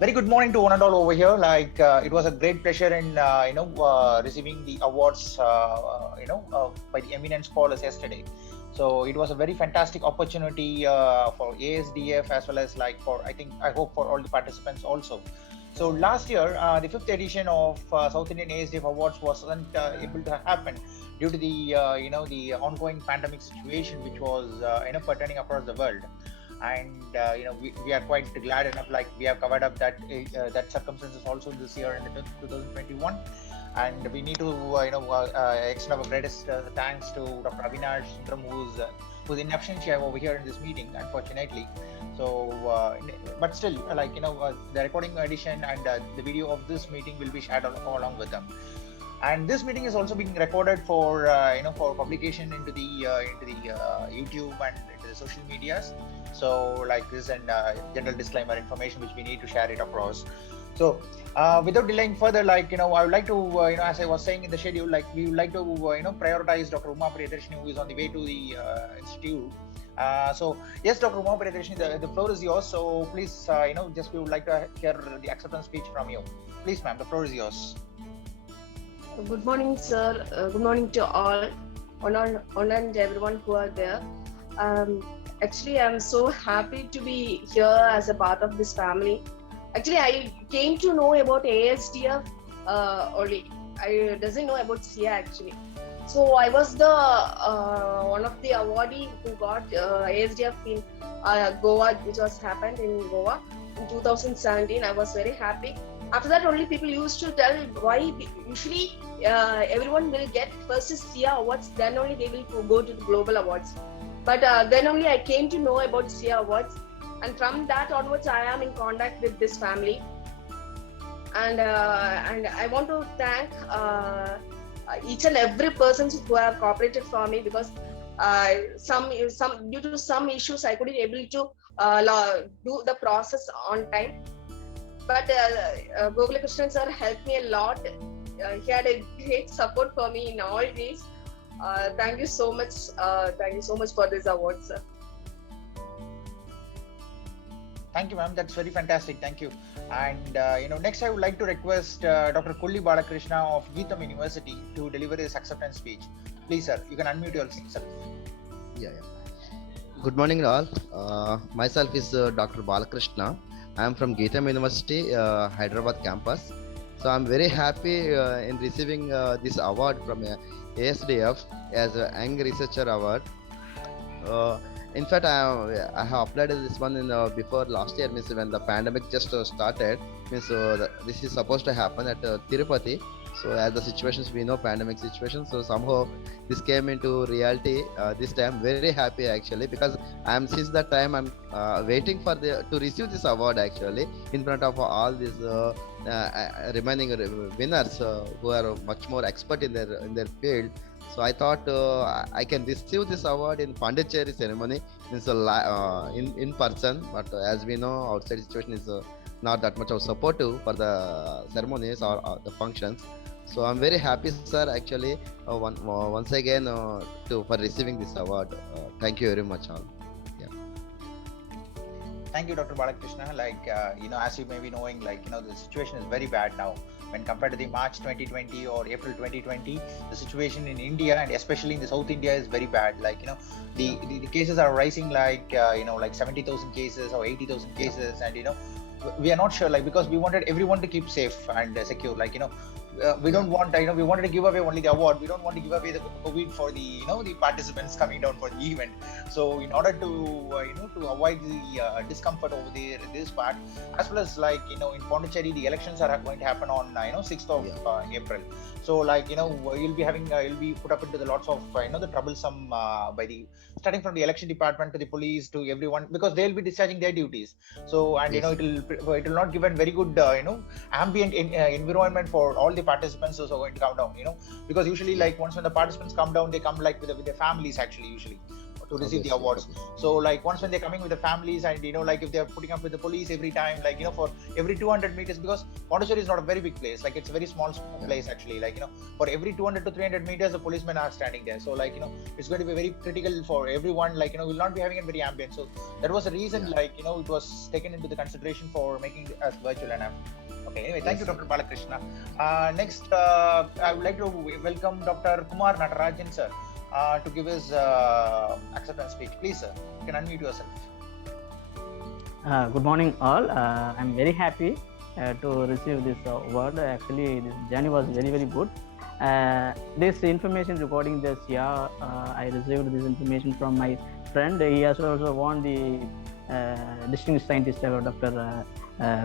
Very good morning to one and all over here. It was a great pleasure in receiving the awards by the eminent scholars yesterday. So it was a very fantastic opportunity for ASDF as well as I hope for all the participants also. So last year, the fifth edition of South Indian ASDF Awards wasn't able to happen due to the ongoing pandemic situation, which was pertaining across the world. And we are quite glad enough, like we have covered up that circumstances also this year in the 2021. And we need to extend our greatest thanks to Dr. Avinash Sundram, who's in absentia over here in this meeting, unfortunately. So but still, the recording edition and the video of this meeting will be shared along with them. And this meeting is also being recorded for publication into the YouTube and into the social medias. So this and general disclaimer information which we need to share it across. So without delaying further, I would like to as I was saying in the schedule, we would like to prioritize Dr. Uma Priyadarshini, who is on the way to the institute. So yes, Dr. Uma Priyadarshini, the floor is yours. So please, just we would like to hear the acceptance speech from you. Please, ma'am, the floor is yours. Good morning, sir. Good morning to all, honor and everyone who are there. Actually, I'm so happy to be here as a part of this family. Actually, I came to know about ASDF only. I doesn't know about SIA actually. So I was the one of the awardee who got ASDF in Goa, which was happened in Goa in 2017. I was very happy. After that, only people used to tell why usually everyone will get first is SIA awards, then only they will go to the global awards. But then only I came to know about SIA awards, and from that onwards, I am in contact with this family. And I want to thank each and every person who have cooperated for me, because some due to some issues I couldn't able to do the process on time. But Gokula Krishnan sir helped me a lot. He had a great support for me in all ways. Thank you so much. Thank you so much for this award, sir. Thank you, ma'am. That's very fantastic. Thank you. And next I would like to request Dr. Kulli Balakrishna of Geetham University to deliver his acceptance speech. Please, sir, you can unmute yourself. Yeah. Good morning, all. Myself is Dr. Balakrishna. I am from Geetham University, Hyderabad campus. So I'm very happy in receiving this award from ASDF as a Young Researcher Award. In fact, I have applied this one in before last year, means when the pandemic just started. Means this is supposed to happen at Tirupati. So as the situations we know, pandemic situation. So somehow this came into reality this time. Very happy actually, because I am since that time I'm waiting for to receive this award actually in front of all these remaining winners who are much more expert in their field. So I thought I can receive this award in Pondicherry ceremony, means in person. But as we know, outside situation is not that much of supportive for the ceremonies or the functions. So I'm very happy, sir. Actually, once again for receiving this award. Thank you very much, all. Yeah. Thank you, Dr. Balakrishna. As you may be knowing, the situation is very bad now. When compared to the March 2020 or April 2020, the situation in India and especially in the South India is very bad. The cases are rising 70,000 cases or 80,000 cases, and we are not sure, because we wanted everyone to keep safe and secure. We don't want, we wanted to give away only the award. We don't want to give away the COVID for the the participants coming down for the event. So in order to to avoid the discomfort over there, this part, as well as in Pondicherry, the elections are going to happen on 6th of April. So you'll be having you'll be put up into the lots of the troublesome by the starting from the election department to the police to everyone, because they'll be discharging their duties. So and Yes. it will not give a very good ambient environment for all the participants who are going to come down, because usually once when the participants come down, they come with their families actually, usually to receive the Obviously, awards. obviously. So like once when they're coming with the families, and like if they're putting up with the police every time, like for every 200 meters, because Pondicherry is not a very big place, like it's a very small place actually, like for every 200 to 300 meters the policemen are standing there. So like it's going to be very critical for everyone, like we'll not be having a very ambient. So that was the reason, like it was taken into the consideration for making it as virtual. And okay, anyway, thank you, Dr. Balakrishna. Next, I would like to welcome Dr. Kumar Natarajan, sir, to give his acceptance speech. Please, sir, you can unmute yourself. Good morning, all. I'm very happy to receive this award. Actually, this journey was very, very good. This information regarding this year, I received this information from my friend. He has also won the distinguished scientist Dr.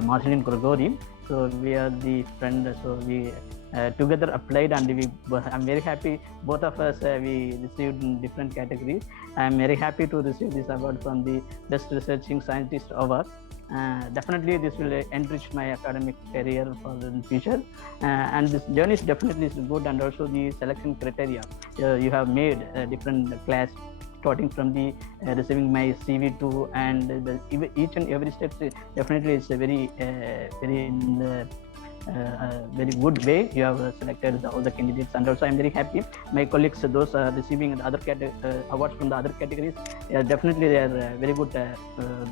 Marcelin Gregory. So we are the friend. So we together applied, and I'm very happy. Both of us we received in different categories. I'm very happy to receive this award from the Best Researching Scientist Award. Definitely this will enrich my academic career for the future, and this journey is definitely good. And also the selection criteria you have made different class, starting from the receiving my CV2, and each and every step definitely is a very very good way you have selected all the candidates. And also I'm very happy my colleagues, those receiving the other awards from the other categories, definitely they are very good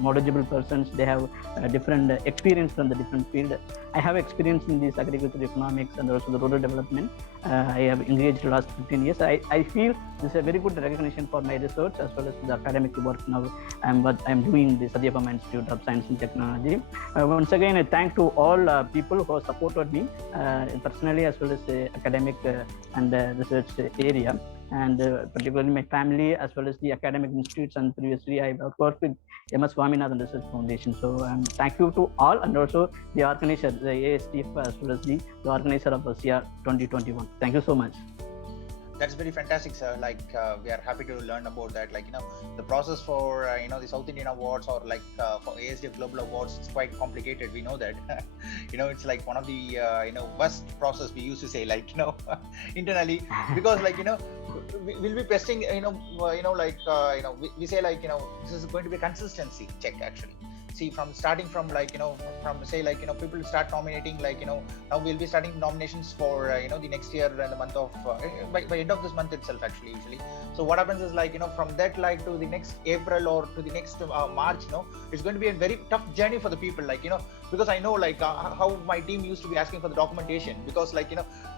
knowledgeable persons. They have different experience from the different field. I have experience in this agricultural economics and also the rural development. I have engaged the last 15 years. I feel this is a very good recognition for my research as well as the academic work now what I'm doing the Satyabama Institute of Science and Technology. Once again, I thank to all people who supported me personally as well as academic and research area, and particularly my family as well as the academic institutes. And previously I worked with MS Swaminathan Research Foundation. So thank you to all, and also the organizer, the ASTF, as well as the organizer of CR 2021. Thank you so much. That's very fantastic, sir. Like we are happy to learn about that. Like the process for the South Indian Awards, or like for ASDF Global Awards, it's quite complicated. We know that. It's like one of the worst process we used to say, like internally, because like we'll be testing we say like this is going to be a consistency check actually. See, from starting from like from say like people start nominating, like now we'll be starting nominations for the next year in the month of by end of this month itself actually usually. So what happens is like from that like to the next April or to the next March, it's going to be a very tough journey for the people, like because I know like how my team used to be asking for the documentation, because like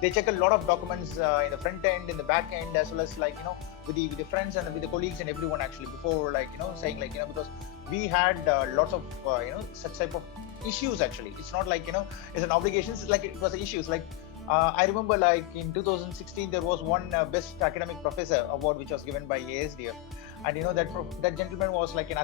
they check a lot of documents in the front end, in the back end, as well as like with the friends and with the colleagues and everyone actually, before like saying like because we had lots of such type of issues actually. It's not like it's an obligation, it's like it was issues like I remember like in 2016 there was one best academic professor award which was given by ASDF, and that gentleman was like an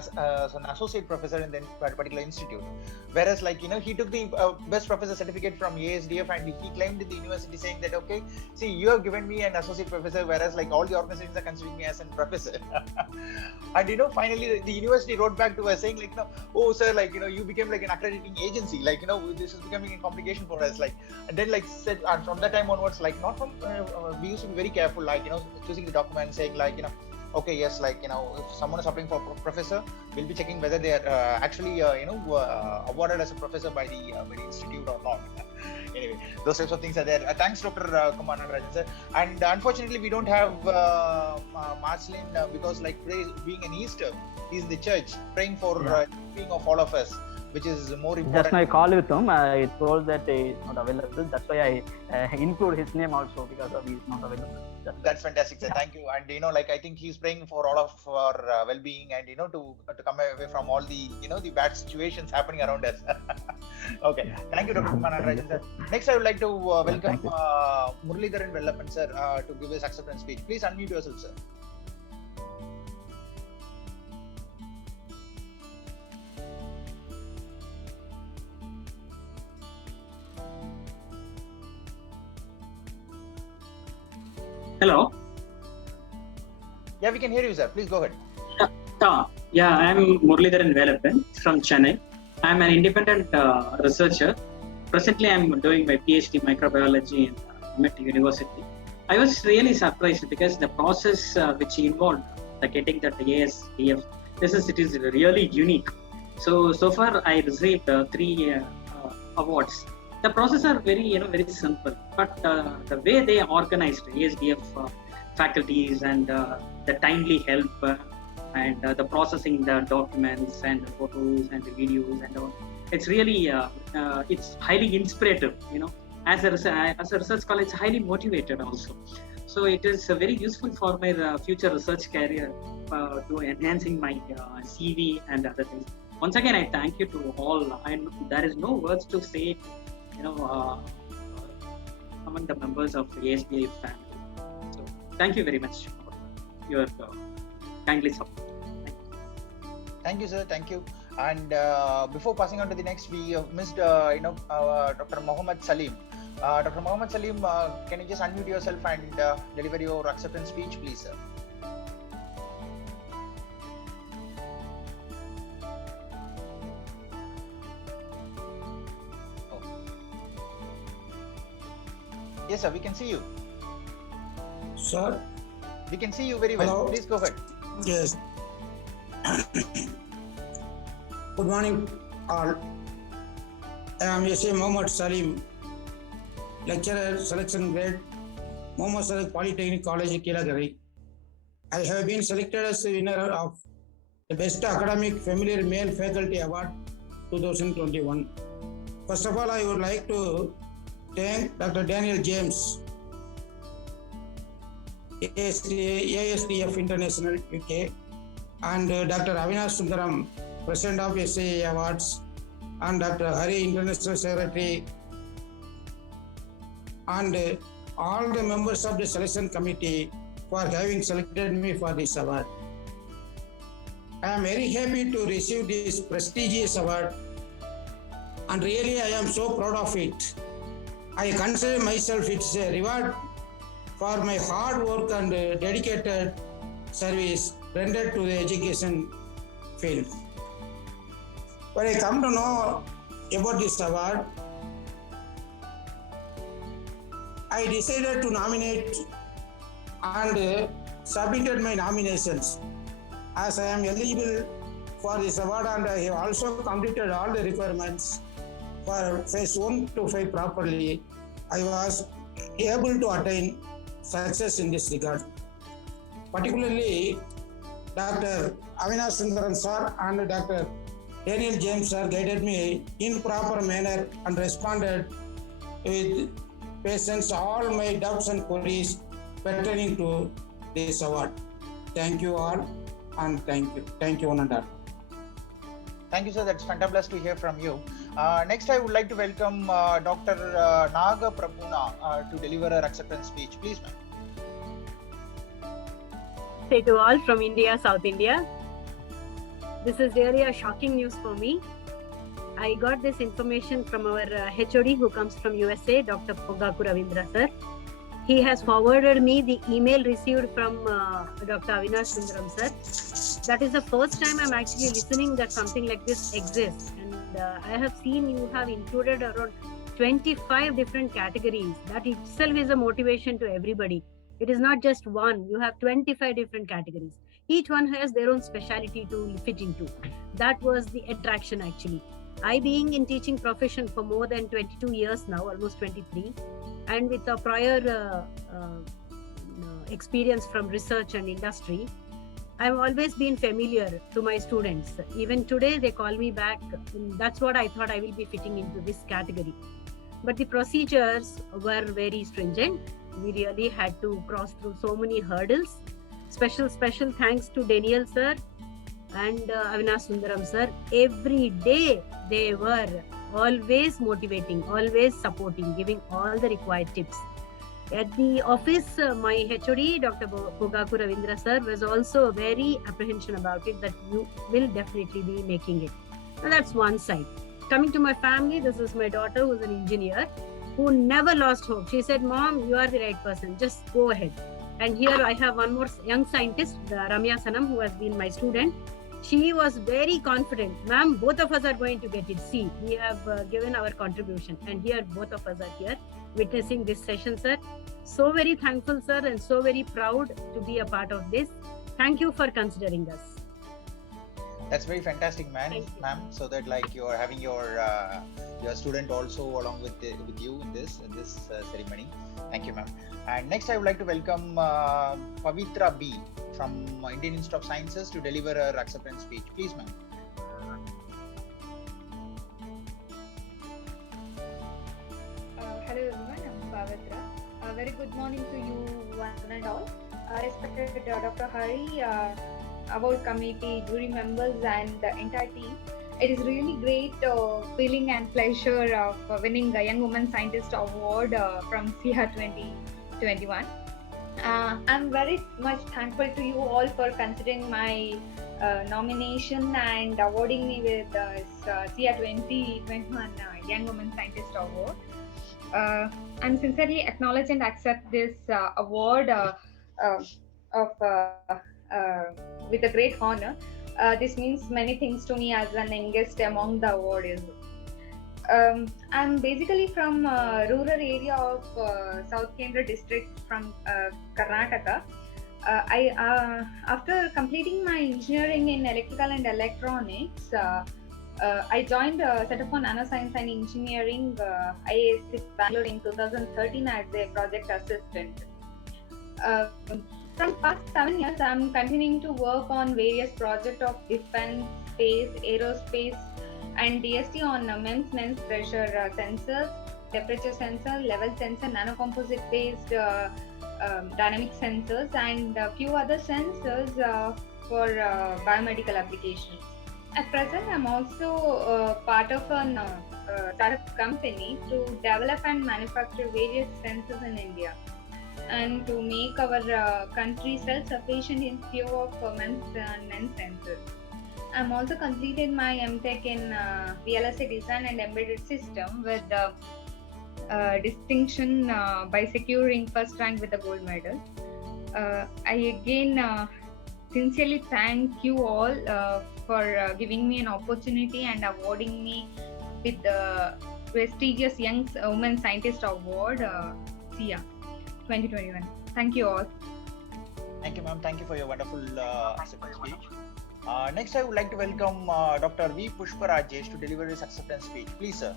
associate professor in that particular institute, whereas like he took the best professor certificate from ASDF, and he claimed in the university saying that, okay, see, you have given me an associate professor, whereas like all the organizations are considering me as a professor. And finally the university wrote back to us saying like oh sir, like you became like an accrediting agency, like this is becoming a complication for us, like. And then like said, and from that time onwards, like not from we used to be very careful, like choosing the document, saying like okay, yes, like if someone is applying for professor, we'll be checking whether they are actually awarded as a professor by the institute or not. Anyway, those types of things are there. Thanks, Dr. Kumar Natarajan, sir. And unfortunately, we don't have Marcelin because like today being an Easter, he's in the church praying for being of all of us, which is more important. Just now I called with him. I told that he is not available. That's why I include his name also, because he is not available. That's fantastic, sir. Thank you. And like I think he's praying for all of our well-being, and to come away from all the the bad situations happening around us. Okay. Thank you, Dr. Kumar Natarajan, sir. Next, I would like to welcome Muralidharan Vellappan, sir, to give his acceptance speech. Please unmute yourself, sir. Hello. Yeah, we can hear you, sir. Please go ahead. I am Muralidharan Vellappan from Chennai. I am an independent researcher. Presently, I am doing my PhD microbiology in MIT University. I was really surprised because the process which involved getting that ASDF. It is really unique. So far I received 3 awards. The process are very simple, but the way they organized ASDF faculties and the timely help and the processing the documents and the photos and the videos and all, it's really it's highly inspirative. As a research scholar, it's highly motivated also. So it is very useful for my future research career to enhancing my CV and other things. Once again, I thank you to all. There is no words to say, among the members of the ASDF family. So thank you very much for your kindly support. Thank you, sir. Thank you. And before passing on to the next, we missed, Dr. Mohammed Salim. Dr. Mohammed Salim, can you just unmute yourself and deliver your acceptance speech, please, sir? Oh. Yes, sir. We can see you. Sir? We can see you very well. Hello? Please go ahead. Yes. Good morning, all. I am S.A. Mohammed Salim, lecturer, selection grade, Mohammed Salim Polytechnic College, Kilagari. I have been selected as the winner of the Best Academic Familiar Male Faculty Award 2021. First of all, I would like to thank Dr. Daniel James, ASDF International UK, and Dr. Avinash Sundaram, President of SAA Awards, and Dr. Hari, International Secretary, and all the members of the selection committee for having selected me for this award. I am very happy to receive this prestigious award, and really I am so proud of it. I consider myself it's a reward for my hard work and dedicated service rendered to the education field. When I come to know about this award, I decided to nominate and submitted my nominations as I am eligible for this award, and I have also completed all the requirements for phase 1 to 5 properly. I was able to attain success in this regard. Particularly, Dr. Avinash Sundaran sir and Dr. Daniel James sir guided me in proper manner and responded with patience all my doubts and queries pertaining to this award. Thank you all, and thank you. Thank you, one and all. Thank you, sir. That's fantabulous to hear from you. Next, I would like to welcome Dr. Naga Prabhuna to deliver her acceptance speech. Please, ma'am. Say to all from India, South India. This is really a shocking news for me. I got this information from our HOD who comes from USA, Dr. Pogaku Ravindra sir. He has forwarded me the email received from Dr. Avinash Sundaram sir. That is the first time I'm actually listening that something like this exists. And I have seen you have included around 25 different categories. That itself is a motivation to everybody. It is not just one, you have 25 different categories. Each one has their own specialty to fit into. That was the attraction actually. I being in teaching profession for more than 22 years now, almost 23, and with a prior experience from research and industry, I've always been familiar to my students. Even today they call me back. That's what I thought I will be fitting into this category. But the procedures were very stringent. We really had to cross through so many hurdles. Special thanks to Daniel sir and Avinash Sundaram sir. Every day they were always motivating, always supporting, giving all the required tips. At the office, my HOD, Dr. Pogaku Ravindra sir, was also very apprehension about it, that you will definitely be making it. Now that's one side. Coming to my family, this is my daughter who's an engineer who never lost hope. She said, "Mom, you are the right person, just go ahead." And here I have one more young scientist, Ramya Sanam, who has been my student. She was very confident. "Ma'am, both of us are going to get it. See, we have given our contribution." And here both of us are here witnessing this session, sir. So very thankful, sir, and so very proud to be a part of this. Thank you for considering us. That's very fantastic, Thank you. ma'am. So that like you are having your student also along with you in this ceremony. Thank you, ma'am. And next, I would like to welcome Pavitra B from Indian Institute of Sciences to deliver her acceptance speech. Please, ma'am. Hello everyone, I'm Pavitra. Very good morning to you one and all. Respected Dr. Hari, award committee, jury members and the entire team. It is really great feeling and pleasure of winning a Young Woman Scientist Award from CR 2021. I'm very much thankful to you all for considering my nomination and awarding me with CR 2021 Young Woman Scientist Award. And sincerely acknowledge and accept this award with a great honor. This means many things to me as an youngest among the awardees. I'm basically from rural area of South Kendra district from Karnataka. After completing my engineering in electrical and electronics, I joined Center for Nanoscience and Engineering, IAS Bangalore in 2013 as a project assistant. From past 7 years, I'm continuing to work on various projects of defense, space, aerospace, and DST on MEMS pressure sensors, temperature sensor, level sensor, nanocomposite-based dynamic sensors, and a few other sensors for biomedical applications. At present, I'm also part of a startup company to develop and manufacture various sensors in India and to make our country self-sufficient in few of MEMS and MEMS sensors. I'm also completed my MTech in VLSI design and embedded system with distinction by securing first rank with the gold medal. I again sincerely thank you all for giving me an opportunity and awarding me with the prestigious Young Woman Scientist Award, SIA 2021. Thank you all. Thank you, ma'am. Thank you for your wonderful acceptance speech. Next, I would like to welcome Dr. V. Pushparajesh to deliver his acceptance speech. Please, sir.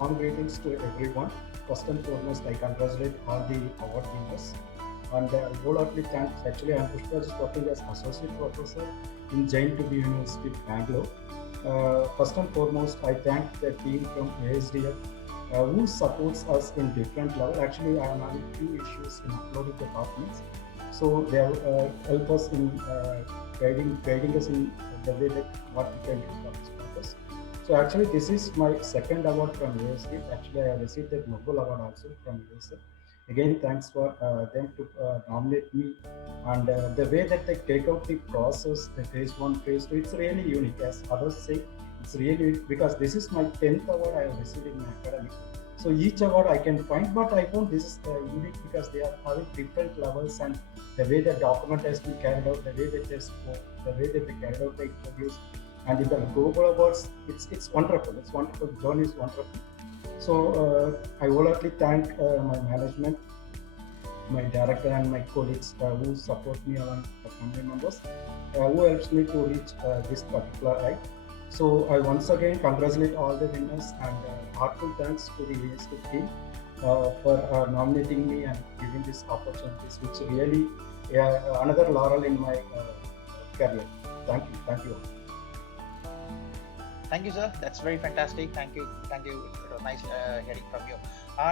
Warm greetings to everyone. First and foremost, I congratulate all the award winners. And I wholeheartedly thank, actually I'm Pushparajesh working as Associate Professor in Jain to be University, Bangalore. First and foremost, I thank the team from ASDF who supports us in different levels. Actually, I am having few issues in uploading the documents. So they help us in guiding us in the way that what we can do for this purpose. So actually, this is my second award from ASDF. Actually, I received the Nobel Award also from ASDF. Again, thanks for them to nominate me, and the way that they take out the process, the phase 1, phase 2, it's really unique. As others say, it's really unique because this is my 10th award I have received in my academic. So each award I can find, but I found this is unique because they are having different levels, and the way the document has been carried out, the way that they spoke, the way that they carried out the interviews, and in the global awards, it's wonderful. It's wonderful. The journey is wonderful. So I wholeheartedly thank my management, my director and my colleagues who support me along the family members, who helps me to reach this particular height. So I once again congratulate all the winners and heartfelt thanks to the ASD team for nominating me and giving these opportunities, which really another laurel in my career. Thank you all. Thank you, sir. That's very fantastic. Thank you. It was nice hearing from you.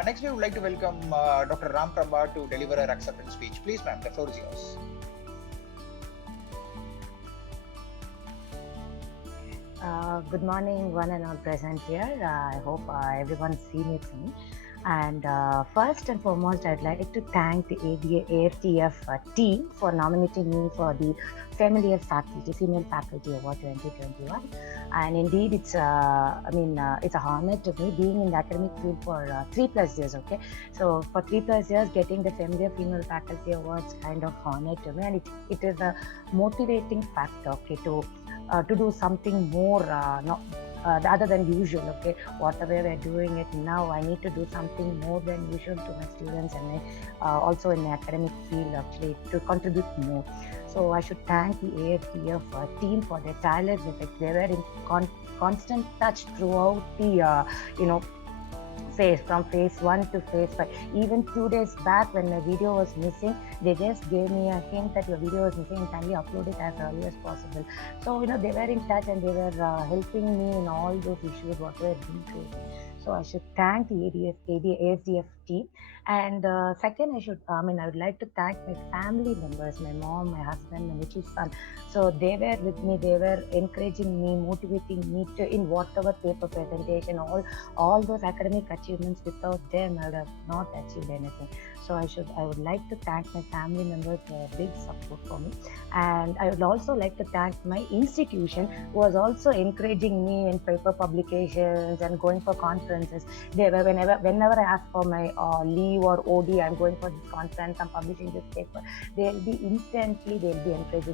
Next, we would like to welcome Dr. Ram Prabha to deliver her acceptance speech. Please, ma'am, the floor is yours. Good morning, one and all present here. I hope everyone's seen it for me. And first and foremost, I'd like to thank the AFTF team for nominating me for the Female Faculty Award 2021. And indeed, it's it's an honor to me being in the academic field for 3+ years. Okay, so for 3+ years, getting the Female Faculty Awards kind of honor to me, and it is a motivating factor. Okay, to do something more, other than usual. Okay, whatever we're doing it now, I need to do something more than usual to my students and also in the academic field actually to contribute more. So I should thank the AFTF team for their tireless effort. They were in constant touch throughout the phase, from phase 1 to phase 5. Even 2 days back when my video was missing, they just gave me a hint that your video is missing and kindly upload it as early as possible. So they were in touch and they were helping me in all those issues what were being through. So I should thank the ASDF team. And second, I would like to thank my family members, my mom, my husband, my little son. So they were with me, they were encouraging me, motivating me in whatever paper presentation, all those academic achievements. Without them, I would have not achieved anything. So I would like to thank my family members for a big support for me. And I would also like to thank my institution who was also encouraging me in paper publications and going for conferences. They were, whenever I ask for my leave or OD, I'm going for this conference, I'm publishing this paper, they'll be encouraging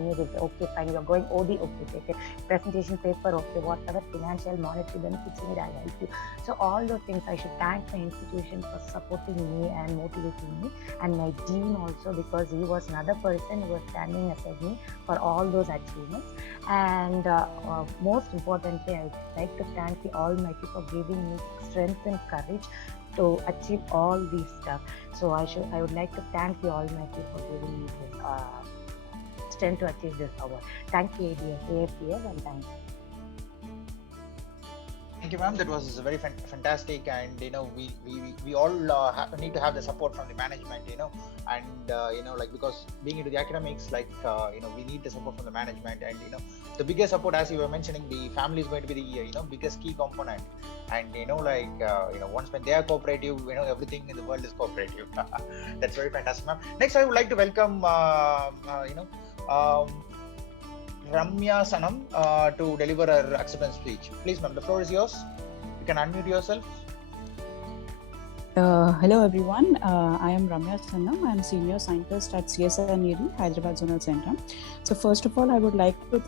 me. They'll say, okay, fine, you're going OD, okay, take it. Presentation paper, okay, whatever financial, monetary benefits you need, I'll help you. So all those things, I should thank my institution for supporting me and motivating me, and my dean also, because he was another person who was standing aside me for all those achievements. And most importantly, I would like to thank the Almighty for giving me strength and courage to achieve all these stuff. So I would like to thank the Almighty for giving me this strength to achieve this award. Thank you, AFTF, and thank you. Thank you, ma'am. That was very fantastic, and we all need to have the support from the management, and because being into the academics, we need the support from the management, and the biggest support, as you were mentioning, the family is going to be the biggest key component, and once when they are cooperative, everything in the world is cooperative. That's very fantastic, ma'am. Next, I would like to welcome Ramya Sanam to deliver her acceptance speech. Please, ma'am, the floor is yours. You can unmute yourself. Hello everyone, I am Ramya Sanam. I am Senior Scientist at CSIR NERI, Hyderabad Zonal Center. So first of all, I would like to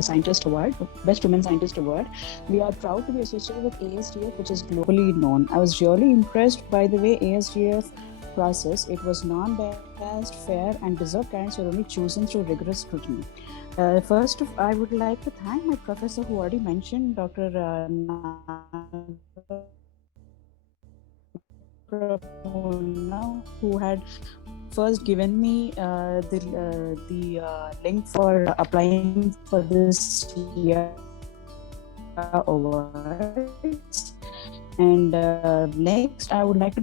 Scientist Award, Best Women Scientist Award. We are proud to be associated with ASDF, which is globally known. I was really impressed by the way ASDF process. It was non-biased, fair, and deserved candidates were only chosen through rigorous scrutiny. First, I would like to thank my professor who already mentioned, Dr. who had first given me the link for applying for this year awards. And next, I would like to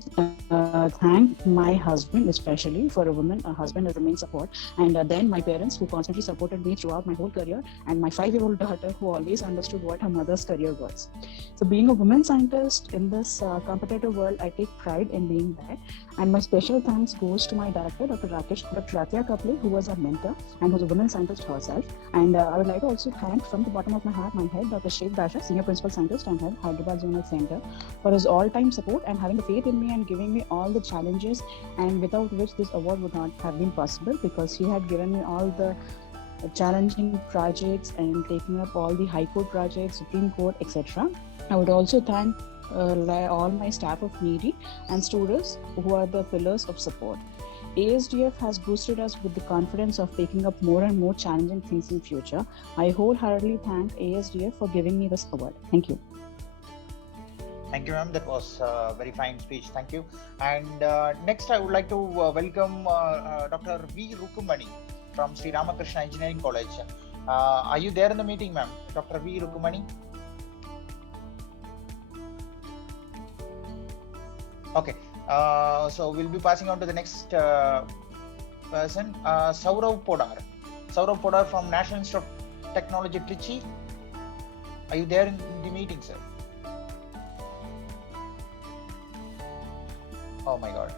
thank my husband, especially for a husband as the main support, and then my parents who constantly supported me throughout my whole career, and my 5-year-old daughter who always understood what her mother's career was. So being a woman scientist in this competitive world, I take pride in being that. And my special thanks goes to my director, Dr. Ratia Kaple, who was our mentor and was a woman scientist herself. And I would like to also thank from the bottom of my heart, my head, Dr. Sheikh Basha, Senior Principal Scientist and Head, Hyderabad Zonal Center, for his all-time support and having the faith in me and giving me all the challenges, and without which this award would not have been possible, because he had given me all the challenging projects and taking up all the High Court projects, Supreme Court, etc. I would also thank all my staff of NERI and students who are the pillars of support. ASDF has boosted us with the confidence of taking up more and more challenging things in future. I wholeheartedly thank ASDF for giving me this award. Thank you. Thank you, ma'am. That was a very fine speech. Thank you. And next, I would like to welcome Dr. V. Rukumani from Sri Ramakrishna Engineering College. Are you there in the meeting, ma'am? Dr. V. Rukumani? Okay. So we'll be passing on to the next person, Saurav Podar. Saurav Podar from National Institute of Technology, Trichy. Are you there in the meeting, sir? Oh my God.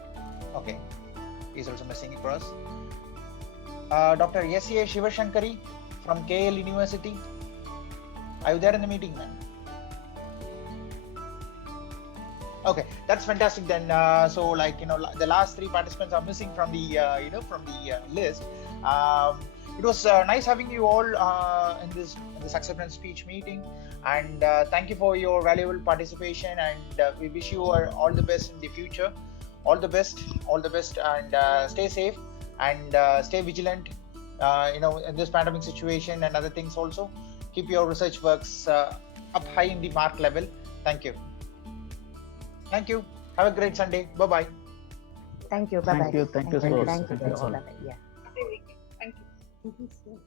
Okay. He's also missing across. Dr. S.A. Shivashankari from KL University. Are you there in the meeting, ma'am? Okay, that's fantastic then. So the last 3 participants are missing from the list. It was nice having you all in this acceptance speech meeting, and thank you for your valuable participation. And we wish you all the best in the future. All the best, and stay safe and stay vigilant. In this pandemic situation and other things also, keep your research works up high in the mark level. Thank you. Thank you. Have a great Sunday. Bye bye. Thank you. Bye bye. Thank you. Thank you so much. Thank you. Thank you all. Bye bye. Yeah. Thank you. Thank you, sir.